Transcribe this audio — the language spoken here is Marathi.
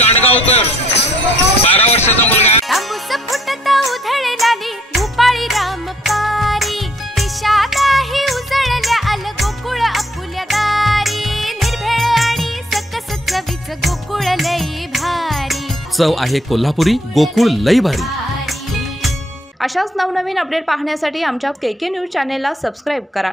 कांडगावकर 12 वर्षाचा मुलगा तांबूस फुटता उधळलाली भूपाळी रामपारी दिशादाही उजळल्या आल गोकुळ आपुल्या दारी निर्भेळ आणि सकस चवीच गोकुळ लई भारी चव आहे कोल्हापुरी गोकुळ लई भारी। अशाच नवनवीन अपडेट पाहण्यासाठी आमच्या KK न्यूज चॅनेलला सबस्क्राइब करा।